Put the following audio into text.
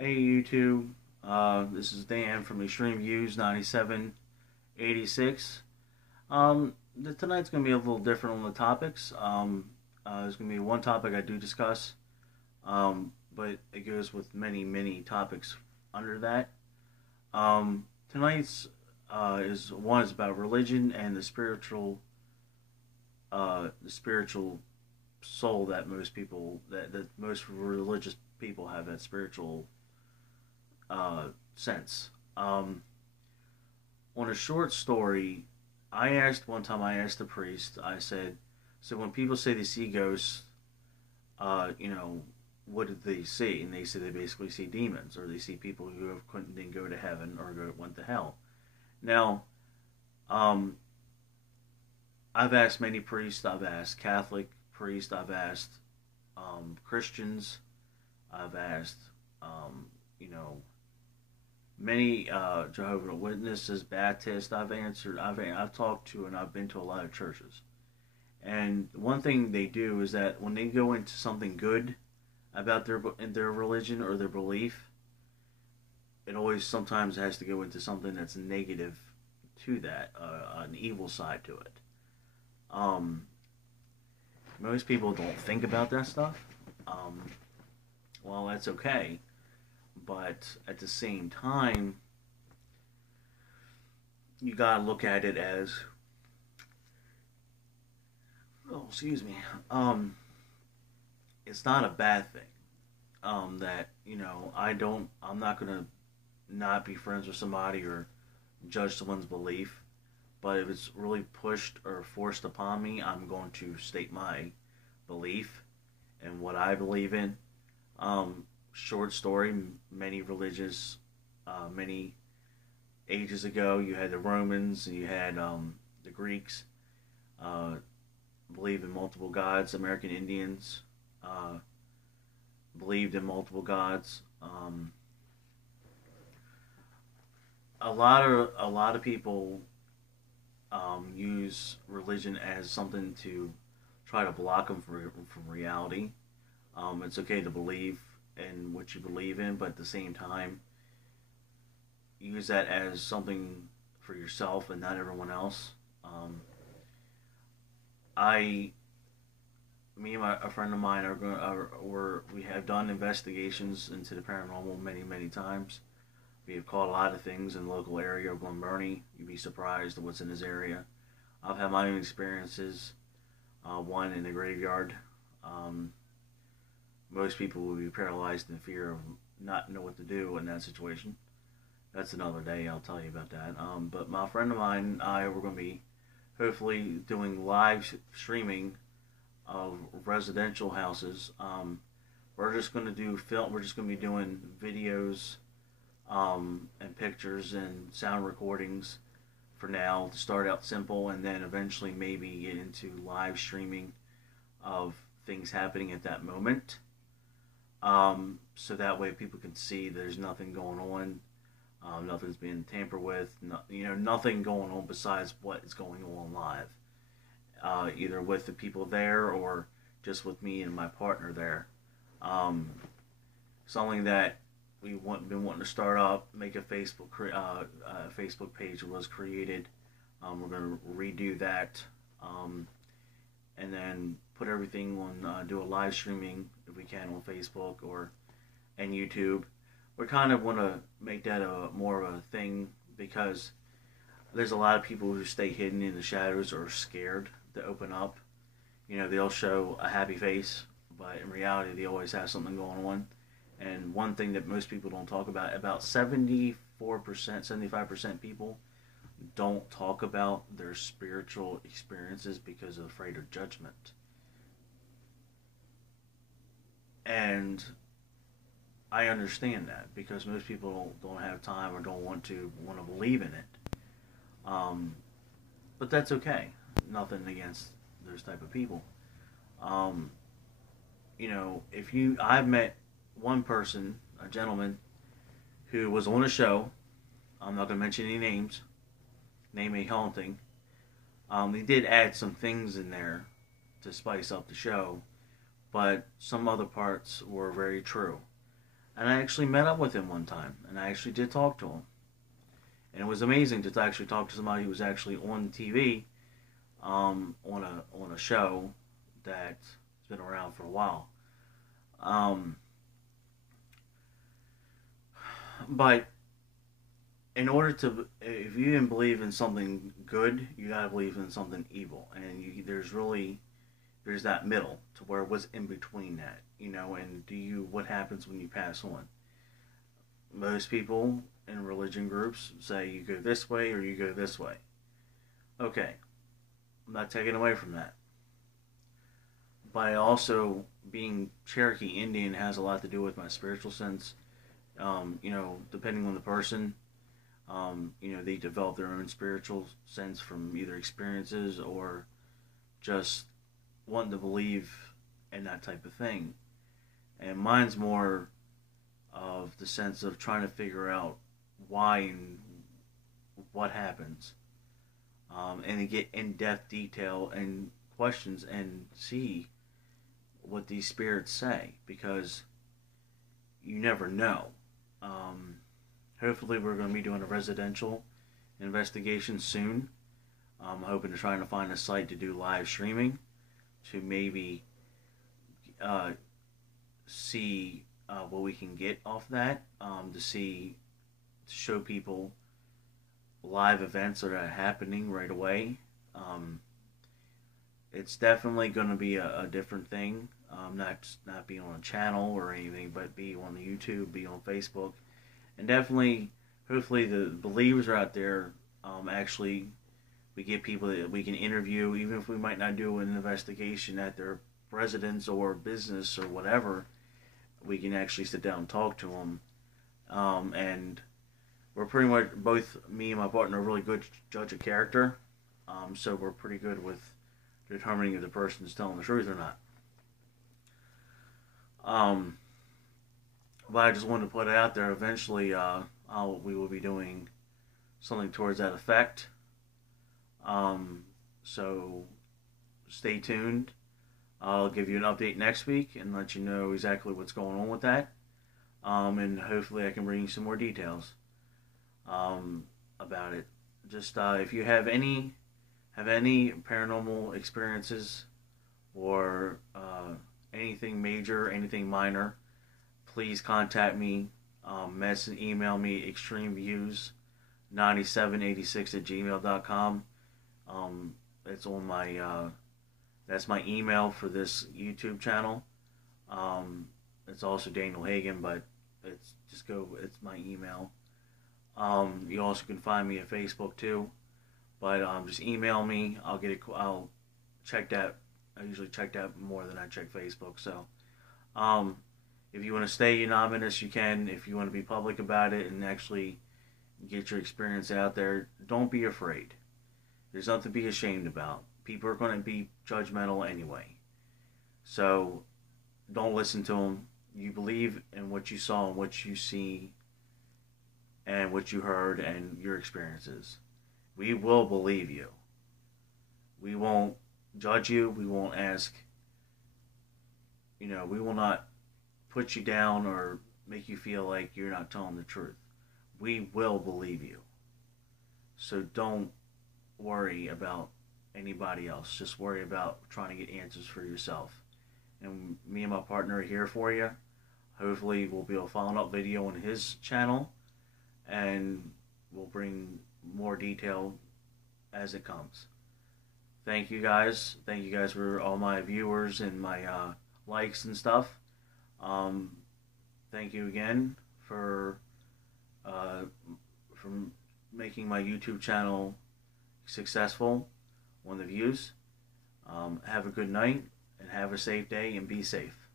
Hey YouTube, this is Dan from Extreme Views 9786. Tonight's going to be a little different on the topics. There's going to be one topic I do discuss, but it goes with many topics under that. Tonight's is one is about religion and the spiritual soul that that most religious people have, that spiritual sense. On a short story, I asked the priest, I said, so when people say they see ghosts, you know, what did they see? And they said they basically see demons, or they see people who didn't go to heaven or went to hell. Now, I've asked many priests, I've asked Catholic priests, I've asked Christians, I've asked, you know, many Jehovah's Witnesses, Baptists. I've talked to, and I've been to a lot of churches. And one thing they do is that when they go into something good about their religion or their belief, it always sometimes has to go into something that's negative to that, an evil side to it. Most people don't think about that stuff. Well, that's okay, but at the same time, you gotta look at it as, oh, excuse me, it's not a bad thing. That, you know, I'm not gonna not be friends with somebody or judge someone's belief, but if it's really pushed or forced upon me, I'm going to state my belief and what I believe in. Short story, many ages ago, you had the Romans, and you had the Greeks, believed in multiple gods. American Indians believed in multiple gods. A lot of people use religion as something to try to block them from reality. It's okay to believe in what you believe in, but at the same time, use that as something for yourself and not everyone else. I, me and a friend of mine we have done investigations into the paranormal many times. We have caught a lot of things in the local area of Glen Burnie. You'd be surprised at what's in this area. I've had my own experiences. One in the graveyard. Most people would be paralyzed in fear of not know what to do in that situation. That's another day. I'll tell you about that. But my friend of mine and I were going to be hopefully doing live streaming of residential houses. We're just going to do film. We're just going to be doing videos and pictures and sound recordings for now, to start out simple, and then eventually maybe get into live streaming of things happening at that moment. So that way people can see there's nothing going on, nothing's being tampered with, nothing going on besides what is going on live, either with the people there or just with me and my partner there. Something that been wanting to start up, make a Facebook page was created. We're going to redo that, and then put everything on, do a live streaming if we can on Facebook and YouTube. We kind of want to make that more of a thing, because there's a lot of people who stay hidden in the shadows or are scared to open up. You know, they'll show a happy face, but in reality they always have something going on. And one thing that most people don't talk about 74%, 75% people don't talk about their spiritual experiences because they're afraid of judgment. And I understand that, because most people don't have time or don't want to believe in it. But that's okay. Nothing against those type of people. I've met one person, a gentleman, who was on a show. I'm not going to mention any names. Name a haunting. They did add some things in there to spice up the show, but some other parts were very true. And I actually met up with him one time, and I actually did talk to him. And it was amazing to actually talk to somebody who was actually on TV, on a show that's been around for a while. Um, but in order to, if you didn't believe in something good, you gotta believe in something evil, and there's that middle to where what's in between that, and what happens when you pass on. Most people in religion groups say you go this way or you go this way. Okay, I'm not taking away from that. But also, being Cherokee Indian has a lot to do with my spiritual sense. Depending on the person, they develop their own spiritual sense from either experiences or just wanting to believe in that type of thing. And mine's more of the sense of trying to figure out why and what happens, and to get in-depth detail and questions and see what these spirits say, because you never know. Hopefully we're going to be doing a residential investigation soon. I'm hoping to try to find a site to do live streaming to maybe see what we can get off that, to show people live events that are happening right away. It's definitely going to be a different thing. Not be on a channel or anything, but be on the YouTube, be on Facebook, and definitely, hopefully, the believers are out there. Actually, we get people that we can interview, even if we might not do an investigation at their residence or business or whatever. We can actually sit down and talk to them, and we're pretty much, both me and my partner, are really good judge of character. So we're pretty good with determining if the person is telling the truth or not. But I just wanted to put it out there. Eventually, we will be doing something towards that effect. So stay tuned. I'll give you an update next week and let you know exactly what's going on with that. And hopefully I can bring you some more details about it. Just if you have any paranormal experiences or anything major, anything minor, please contact me. Email me extremeviews9786@gmail.com. It's on my that's my email for this YouTube channel. It's also Daniel Hagen, but it's my email. You also can find me at Facebook too, but just email me. I'll check that. I usually check that more than I check Facebook. So, if you want to stay anonymous, you can. If you want to be public about it and actually get your experience out there, don't be afraid. There's nothing to be ashamed about. People are going to be judgmental anyway. So, don't listen to them. You believe in what you saw and what you see and what you heard and your experiences. We will believe you. We won't judge you. We won't ask. We will not put you down or make you feel like you're not telling the truth. We will believe you. So don't worry about anybody else. Just worry about trying to get answers for yourself. And me and my partner are here for you. Hopefully we'll be able to follow up video on his channel, and we'll bring more detail as it comes. Thank you guys. Thank you guys for all my viewers and my likes and stuff. Thank you again for making my YouTube channel successful on the views. Have a good night and have a safe day and be safe.